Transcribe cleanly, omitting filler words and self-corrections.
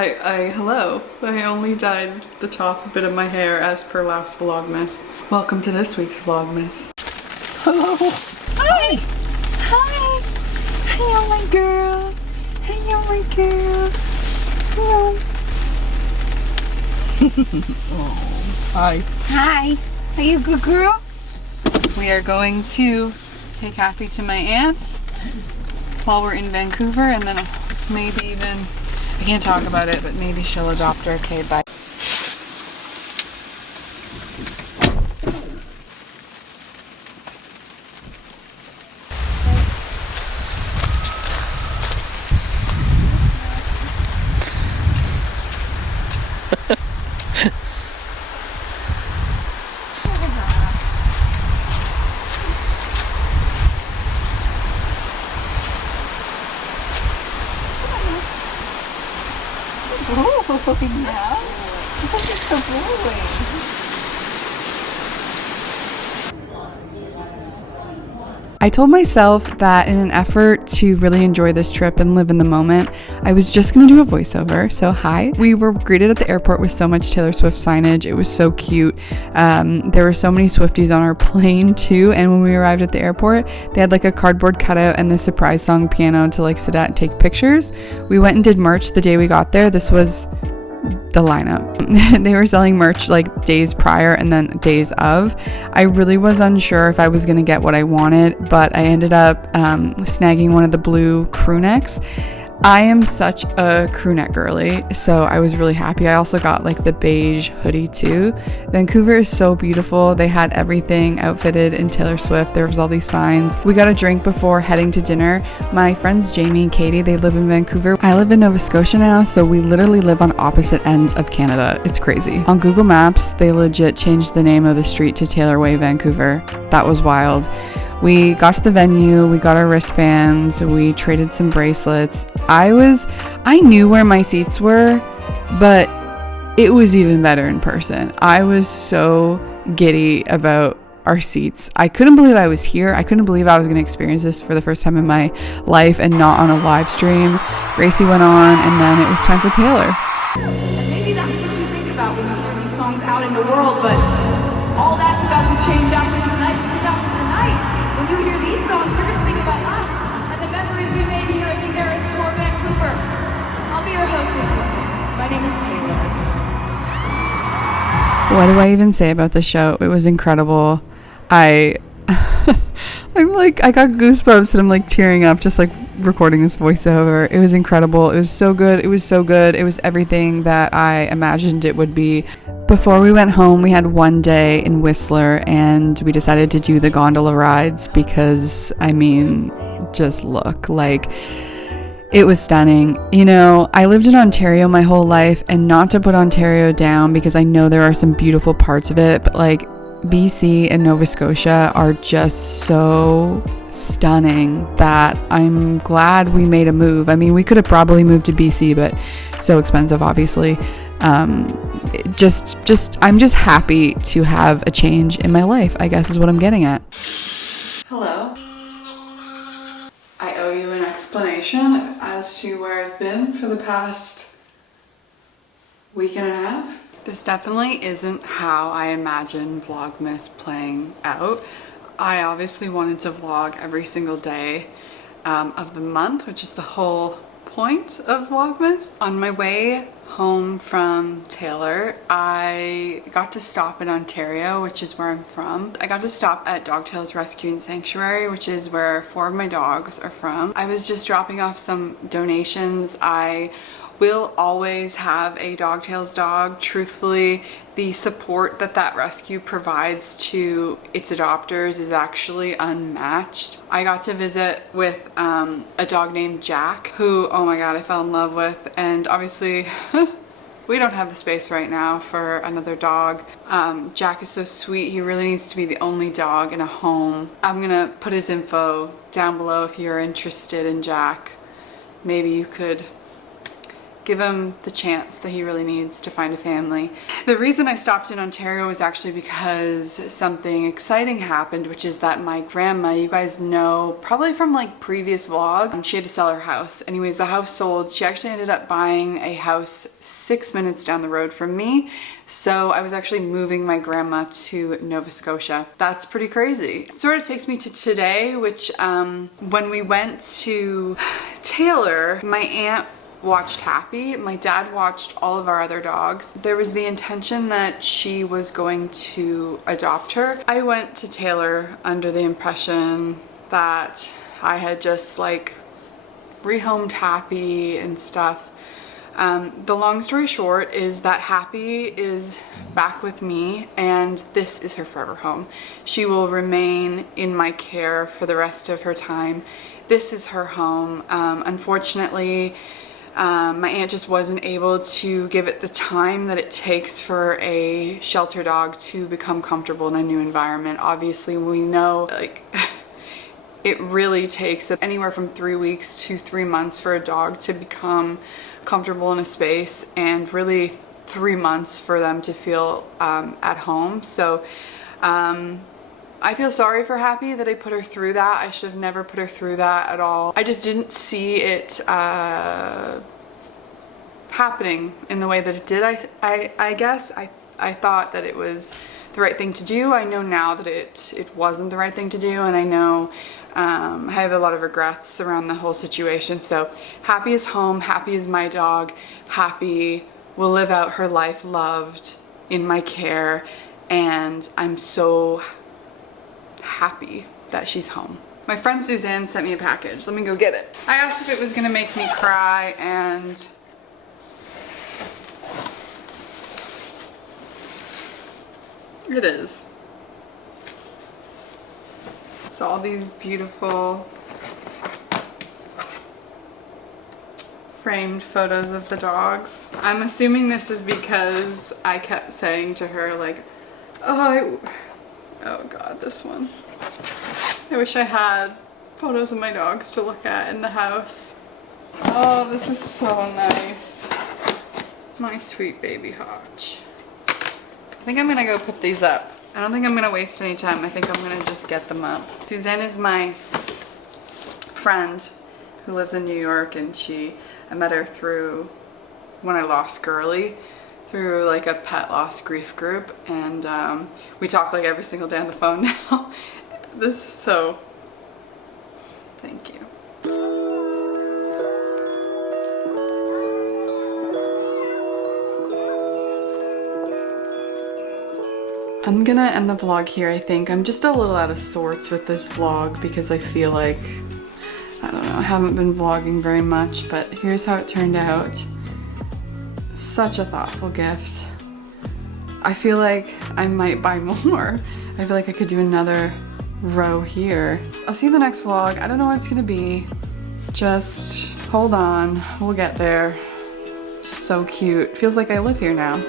Hello. I only dyed the top bit of my hair as per last vlogmas. Welcome to this week's vlogmas. Hello. Hi. Hi. Hello, my girl. Hello, my girl. Hello. Oh, hi. Hi. Are you a good girl? We are going to take Happy to my aunt's while we're in Vancouver, and then maybe even, I can't talk about it, but maybe she'll adopt her. Okay, bye. Oh, so big now. Look at the boy. I told myself that in an effort to really enjoy this trip and live in the moment, I was just gonna do a voiceover. So hi. We were greeted at the airport with so much Taylor Swift signage. It was so cute. There were so many Swifties on our plane too. And when we arrived at the airport, they had like a cardboard cutout and the surprise song piano to like sit at and take pictures. We went and did merch the day we got there. This was the lineup. They were selling merch like days prior and then days of. I really was unsure if I was going to get what I wanted, but I ended up snagging one of the blue crew necks. I am such a crew neck girly, so I was really happy. I also got like the beige hoodie too. Vancouver is so beautiful. They had everything outfitted in Taylor Swift. There was all these signs. We got a drink before heading to dinner. My friends Jamie and Katie, they live in Vancouver. I live in Nova Scotia now, so we literally live on opposite ends of Canada. It's crazy. On Google Maps, they legit changed the name of the street to Taylor Way, Vancouver. That was wild. We got to the venue, we got our wristbands, we traded some bracelets. I knew where my seats were, but it was even better in person. I was so giddy about our seats. I couldn't believe I was here. I couldn't believe I was going to experience this for the first time in my life and not on a live stream. Gracie went on, and then it was time for Taylor. Maybe that's what you think about when you hear these songs out in the world, but all that's about to change after tonight, because after tonight, when you hear these songs, you're going to think about us and the memories we made here at the Eras Tour Vancouver. I'll be your hostess. My name is Taylor. What do I even say about the show? It was incredible. I got goosebumps and I'm like tearing up just like recording this voiceover. It was incredible. It was so good. It was so good. It was everything that I imagined it would be. Before we went home, we had one day in Whistler and we decided to do the gondola rides because, I mean, just look, like, it was stunning. You know, I lived in Ontario my whole life, and not to put Ontario down because I know there are some beautiful parts of it, but like BC and Nova Scotia are just so stunning that I'm glad we made a move. I mean, we could have probably moved to BC, but so expensive, obviously. I'm just happy to have a change in my life, I guess is what I'm getting at. Hello. I owe you an explanation as to where I've been for the past week and a half. This definitely isn't how I imagine Vlogmas playing out. I obviously wanted to vlog every single day of the month, which is the whole point of Vlogmas. On my way home from Taylor, I got to stop in Ontario, which is where I'm from. I got to stop at Dogtails Rescue and Sanctuary, which is where 4 of my dogs are from. I was just dropping off some donations. I will always have a Dogtails dog. Truthfully, the support that rescue provides to its adopters is actually unmatched. I got to visit with a dog named Jack, who, oh my god, I fell in love with, and obviously we don't have the space right now for another dog. Jack is so sweet. He really needs to be the only dog in a home. I'm gonna put his info down below if you're interested in Jack. Maybe you could give him the chance that he really needs to find a family. The reason I stopped in Ontario was actually because something exciting happened, which is that my grandma, you guys know probably from like previous vlogs, she had to sell her house. Anyways, the house sold. She actually ended up buying a house 6 minutes down the road from me. So I was actually moving my grandma to Nova Scotia. That's pretty crazy. It sort of takes me to today, which when we went to Taylor, my aunt watched Happy. My dad watched all of our other dogs. There was the intention that she was going to adopt her. I went to Taylor under the impression that I had just like rehomed Happy and stuff. The long story short is that Happy is back with me and this is her forever home. She will remain in my care for the rest of her time. This is her home. Unfortunately, my aunt just wasn't able to give it the time that it takes for a shelter dog to become comfortable in a new environment. Obviously, we know like it really takes anywhere from 3 weeks to 3 months for a dog to become comfortable in a space, and really 3 months for them to feel at home. So I feel sorry for Happy that I put her through that. I should have never put her through that at all. I just didn't see it happening in the way that it did. I guess I thought that it was the right thing to do. I know now that it wasn't the right thing to do, and I know I have a lot of regrets around the whole situation. So Happy is home. Happy is my dog. Happy will live out her life loved in my care, and I'm so happy that she's home. My friend Suzanne sent me a package. Let me go get it. I asked if it was gonna make me cry, and it is. It's all these beautiful framed photos of the dogs. I'm assuming this is because I kept saying to her like, oh God, this one. I wish I had photos of my dogs to look at in the house. Oh, this is so nice. My sweet baby Hotch. I think I'm gonna go put these up. I don't think I'm gonna waste any time. I think I'm gonna just get them up. Suzanne is my friend who lives in New York, and I met her through when I lost Girly, through like a pet loss grief group, and we talk like every single day on the phone now. This is so, thank you. I'm gonna end the vlog here, I think. I'm just a little out of sorts with this vlog because I feel like, I don't know, I haven't been vlogging very much, but here's how it turned out. Such a thoughtful gift. I feel like I might buy more. I feel like I could do another row here. I'll see you in the next vlog. I don't know what it's gonna be. Just hold on, we'll get there. So cute. Feels like I live here now.